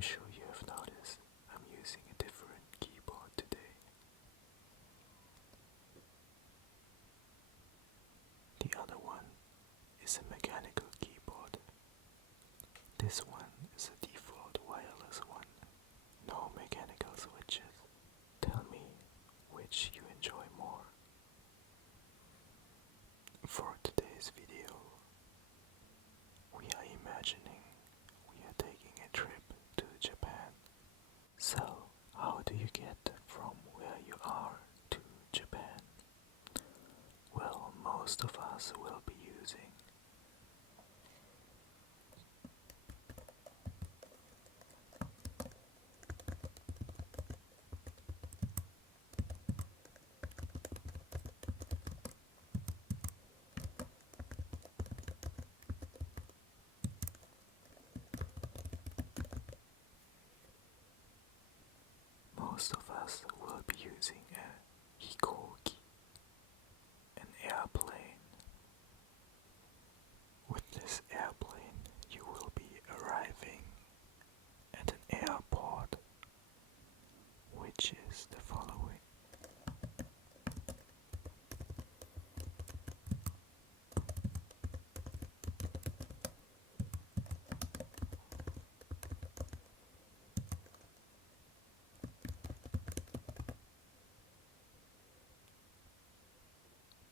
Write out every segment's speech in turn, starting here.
I'm sure you have noticed I'm using a different keyboard today. The other one is a mechanical keyboard. This one is a default wireless one, no mechanical switches. Tell me which you enjoy more. For today's video, we are imagining we are taking a trip to Japan. So, how do you get from where you are to Japan? Well, most of us will be using most of us will be using a hikoki, an airplane. With this airplane, you will be arriving at an airport, which is the following.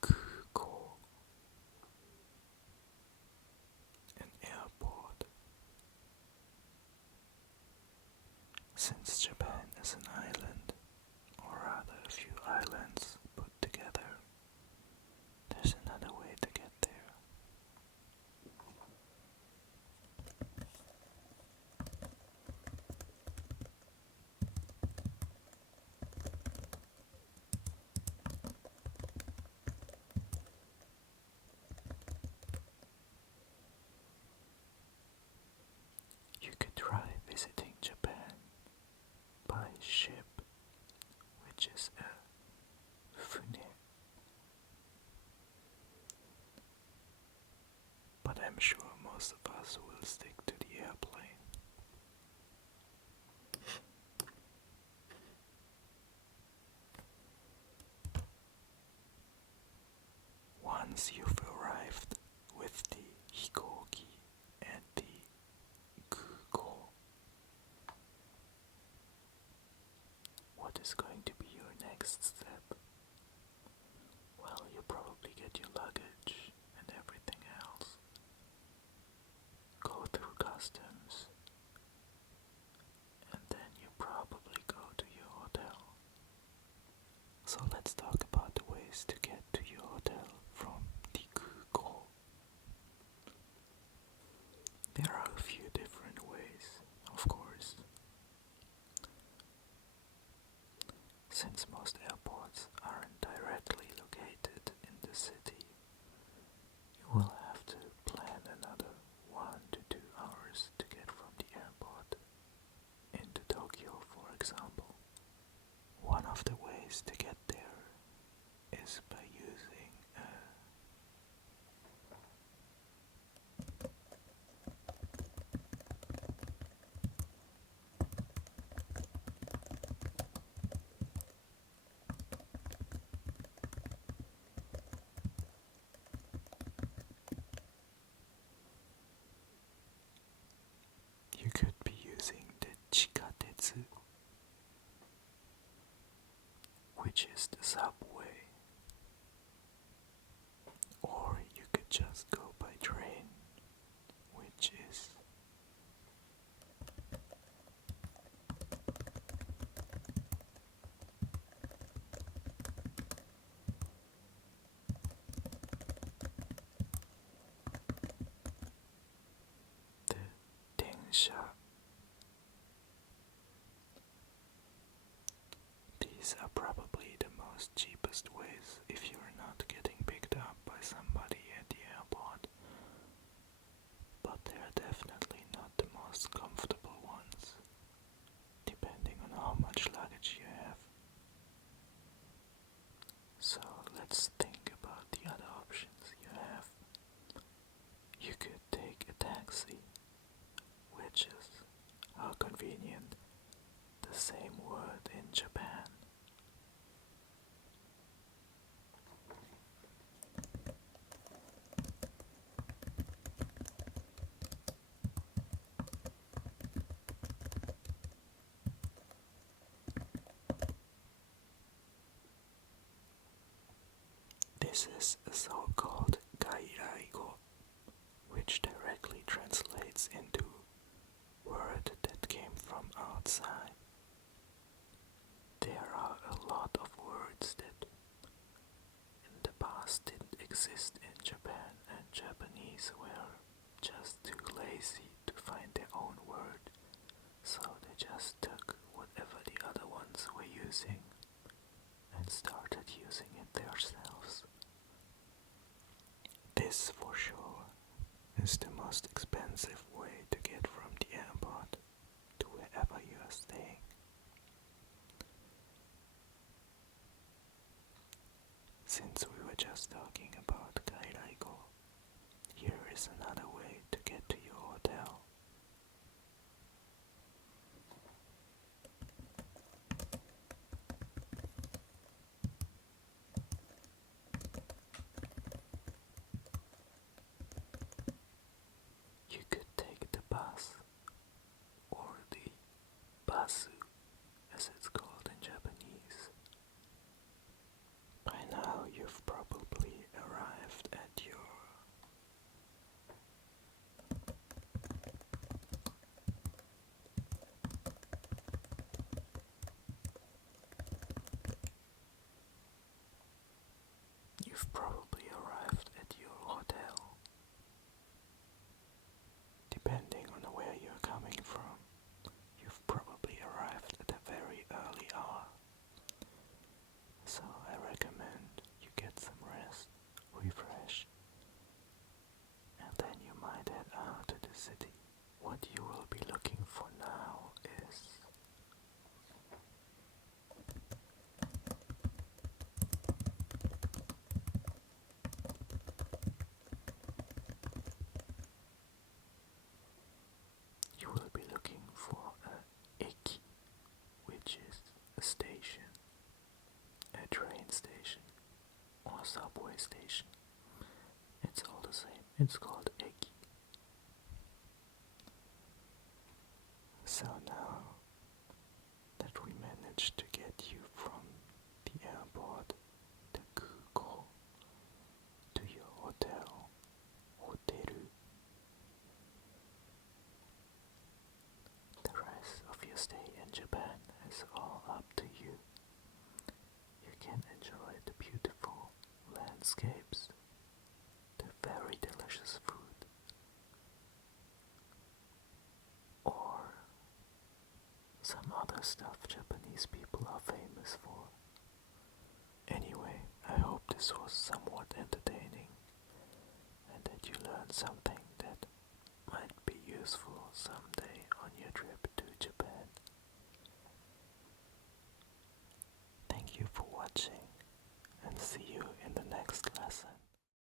Kuko, an airport. Since Japan is an island, or rather a few islands put together, there's another way to get there. You could try visiting Japan by ship, which is a fune. But I'm sure most of us will stick to the airplane. Once you've arrived with the hikoki and the kuko, what is going to be your next step? Well, you probably get your luggage and everything else. Go through customs, and then you probably go to your hotel. So let's talk about the ways to get to your hotel from the kuko. There are a few different ways, of course. Since most airports aren't directly located in the city, you will have to plan another 1 to 2 hours to get from the airport into Tokyo, for example. One of the ways to get there is by using a you could be using the Chikatetsu, which is the subway, or you could just go by train, which is the Densha. These are probably the most cheapest ways if you're not getting picked up by somebody at the airport, but they're definitely not the most comfortable ones, depending on how much luggage you have. So let's think about the other options you have. You could take a taxi, which is how convenient same word in Japan. This is a so-called gairaigo, which directly translates into word that came from outside. There are a lot of words that in the past didn't exist in Japan, and Japanese were just too lazy to find their own word, so they just took whatever the other ones were using and started using it themselves. This, for sure, is the most expensive way to get from the airport to wherever you are staying. Since we were just talking about gairaigo, here is another way to get to your hotel. You could take the bus, or the basu, as it's called in Japanese. By now you've probably arrived at your hotel. Depending on where you're coming from, you've probably arrived at a very early hour. So I recommend you get some rest, refresh, and then you might head out to the city. What you will be looking for now is you will be looking for a eki, which is a station, a train station, or subway station. It's all the same. It's called eki. So now that we managed to get you from the airport, the kuko, to your hotel, hoteru, the rest of your stay in Japan is all up to you. You can enjoy the beautiful landscapes, the very delicious food, or some other stuff Japanese people are famous for. Anyway, I hope this was somewhat entertaining and that you learned something that might be useful someday on your trip to Japan. Thank you for watching.